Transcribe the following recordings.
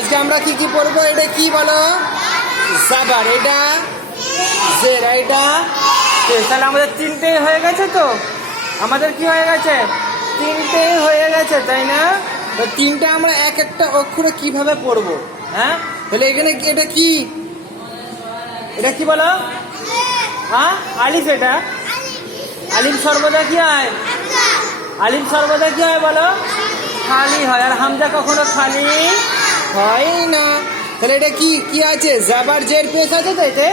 আজকে আমরা কি পড়বো? এটা কি বলো? জাবার। এটা জের, এটা পেশ। তাহলে আমাদের তিনটেই হয়ে গেছে। তো আমাদের কি হয়ে গেছে? তিনটেই হয়ে গেছে, তাই না? তো তিনটে আমরা এক একটা অক্ষরে কিভাবে পড়বো? হ্যাঁ, তাহলে এখানে এটা কি? এটা কি বলো? হ্যাঁ, আলিফ। এটা আলিফ সর্বদা কি হয়? আলিফ সর্বদা কি হয় বলো? খালি হয়। আর হামজা কখনো খালি হয় না। তাহলে এটা কি আছে? জাবার জের পেশ আছে। তো এতে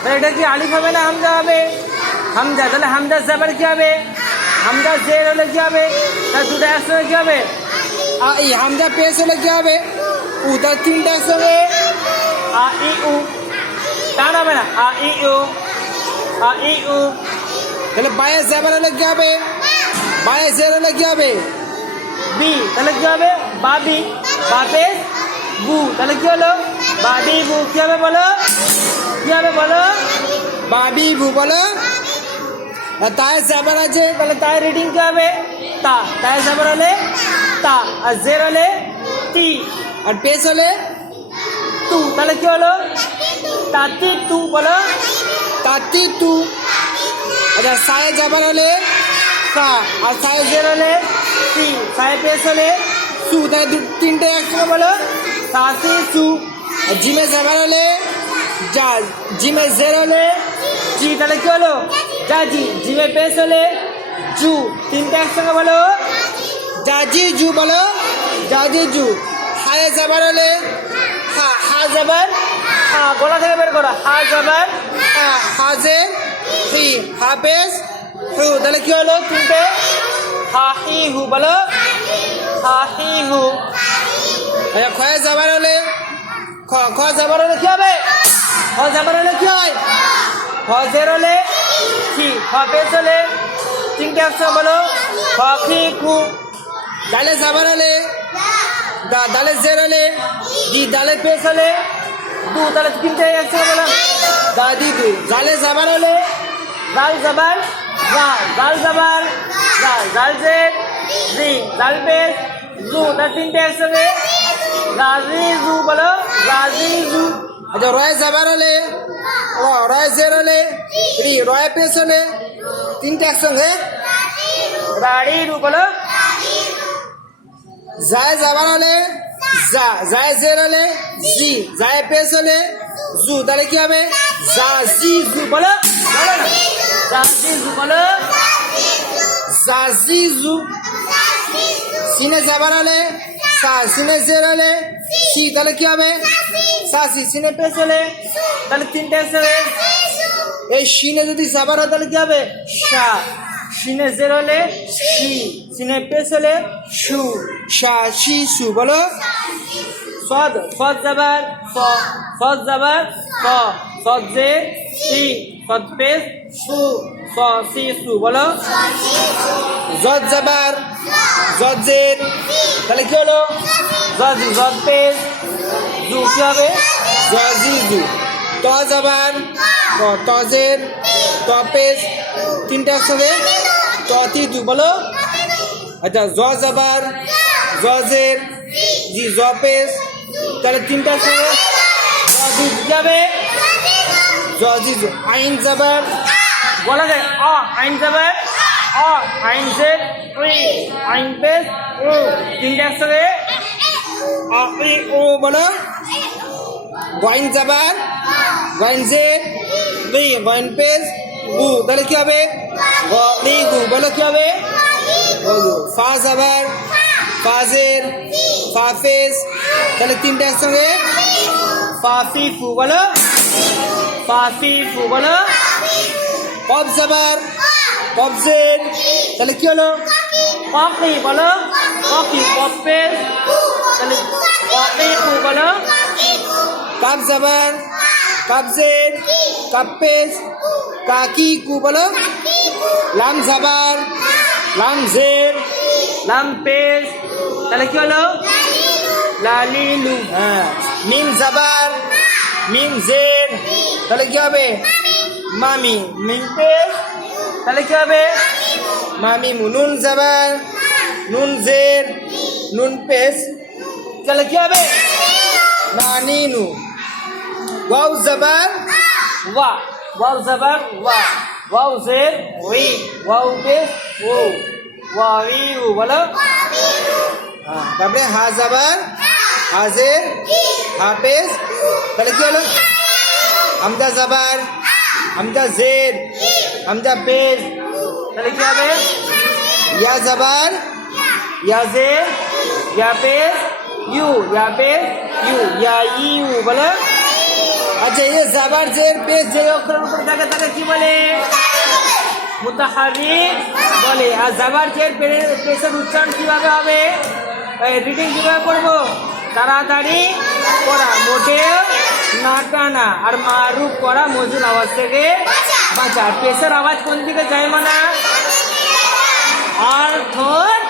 তাহলে এটা কি আলিফ হবে না হামজা হবে? হামজা। তাহলে হামজা জাবার কি হবে? হামজা জের হলে কি হবে? তার দুটো একসঙ্গে কি হবে? এই হামজা পেশ হলে কি হবে? উ। তার তিনটা একসঙ্গে আ ই উ। টান হবে না? আ ই উ, আ ই উ। তাহলে বায়ে জাবার হলে কি হবে? বায়ে জের হলে কি হবে? বি। তাহলে কি হবে? বাবি। বাপে বু। তাহলে কি হলো? বাবি বু। কি হবে বলো? কি হবে বলো? বাবি বু বলো। আর তায় জাবার আছে, তাহলে তায় রিডিং কি হবে? তা। তায় জাবার হলে তা, আর জের হলে তি, আর পেশ হলে তু। তাহলে কি হলো? তাতি তু বলো। তাতি তু। আচ্ছা, সায়ে জাবার হলে সা, আর সায়ে জের হলে সি, সায়ে পেশ হলে সু। তাহলে তিনটে একসঙ্গে বলো। সাসি সু। আর জিমে জাবার হলে যা, জিমে জের হলে জি। তাহলে কি হলো? জাজি। জিমে পেশ হলে জু। তিনটে একসঙ্গে বলো। জাজি জু বলো। জাজি জু। হায়ে জাবার হলে হা। হা জাবার হা, গলা থেকে বের করো। হা জাবার হা, হাজের হি, হাফেজ হু। তাহলে কি হলো? তিনটে হা হি হু বলো। হা হি হু। আচ্ছা, খয়ে জাবার হলে খ। খ জাবার হলে কি হবে? খ জাবার হলে কি হয়? খ জের হলে কি, খ পেশ হলে তিনটে একসঙ্গে বলো। খ খি খু। ডালে জাবার হলে দা, দালে জের হলে দি, দালে পেশ হলে দু। তাহলে তিনটে একসঙ্গে বলো। দাদি দু। জালে জাবার হলে জাল জাবার জা, জাল জাবার জা, জাল জের জি, জাল পেশ জু। তাহলে তিনটে একসঙ্গে রাজি জু বলো। রাজি জু। আচ্ছা, রয় জাবার হলে র, রয় জের হলে রি, রয় পেশ হলে তিনটে একসঙ্গে রাড়ি রু বলো। জায় জাবার হলে যা, জায় জের হলে জি, জায় পেশ হলে জু। তাহলে কি হবে? জাজি জু বলো। বলো না, জাজি জু বলো। জাজি জু। সিনে জাবার হলে সা, সিনে জের হলে সি। তাহলে কি হবে? সাসি। সিনে পেশ হলে তাহলে তিনটে একসঙ্গে এই সিনে যদি জাবার হয় তাহলে কি হবে? সা। সিনে জের হলে সি, সিনে পেশ হলে সু। সা সি সু বলো। সদ। সদ জাবার স, সদ জাবার স, সদ জের সি, সদ পেশ সু, স সি সু বলো। জদ জাবার জদ জের, তাহলে কি হলো? জজি। জদ পেশ জু। কি হবে? জজি জু। ত জাবার ত, ত জের ত পেশ তিনটে একসঙ্গে ততি দু বলো। আচ্ছা, জ জাবার জ জের জি, জ পেশ। তাহলে তিনটে একসঙ্গে জজি যাবে। জজি জু। আইন জাবার বলা যায় অ, আইন জাবার অ, আইন জের উই, আইন পেশ উ। তিনটে একসঙ্গে অ ই ও বলো। গইন জাবার গইন জের রি, গইন পেশ গু। তাহলে কি হবে? গ রি গু বলো। কি হবে? ফা জাবার ফা জের ফা পেশ। তাহলে তিনটে একসঙ্গে ফা ফি ফু বলো। ফা ফি ফু বলো। কব জাবার কব জের, তাহলে কি হলো? ককি বলো। ককি। কব পেশ, তাহলে ককি ফু বলো। কাপ জাবার কাপ জের কাপ পেশ কাকি কু বলো। লাম জাবার লাম জের লাম পেশ, তাহলে কি হলো? লালিলু। হ্যাঁ। মিম জাবার মিম জের, তাহলে কি হবে? মামি। মিম পেশ, তাহলে কি হবে? মামি মু। নুন জাবার নুন জের নুন পেশ, তাহলে কি হবে? তানিনু। ওয়াও জবর ওয়া, ওয়াও জবর ওয়া, ওয়াও জের ওই, ওয়াও পেশ ও, ওয়াইউ বলো। হ্যাঁ, তারপরে হা জবর হাজের হাফেজ, তাহলে কি হলো? হামজা জবর হামজা জের হামজা পেশ, তাহলে কি হবে? ইয়া জবর ইয়া জের, ইয়া পেশ ইউ, ইয়া পেশ ইউ, ইয়া ইউ বলো। আচ্ছা, এই যে জবর জের পেশ যে অক্ষরের উপর থাকে তাকে কি বলে? মুতাহারিক বলে। আর জাবার জের পেশের উচ্চারণ কিভাবে হবে? রিডিং কিভাবে করবো? তাড়াতাড়ি করা, মোটেও না টানা, আর মারুফ করা মজুর আওয়াজ থেকে বাঁচা। আর পেশের আওয়াজ কোন দিকে যায়? মানে আর ঠোঁট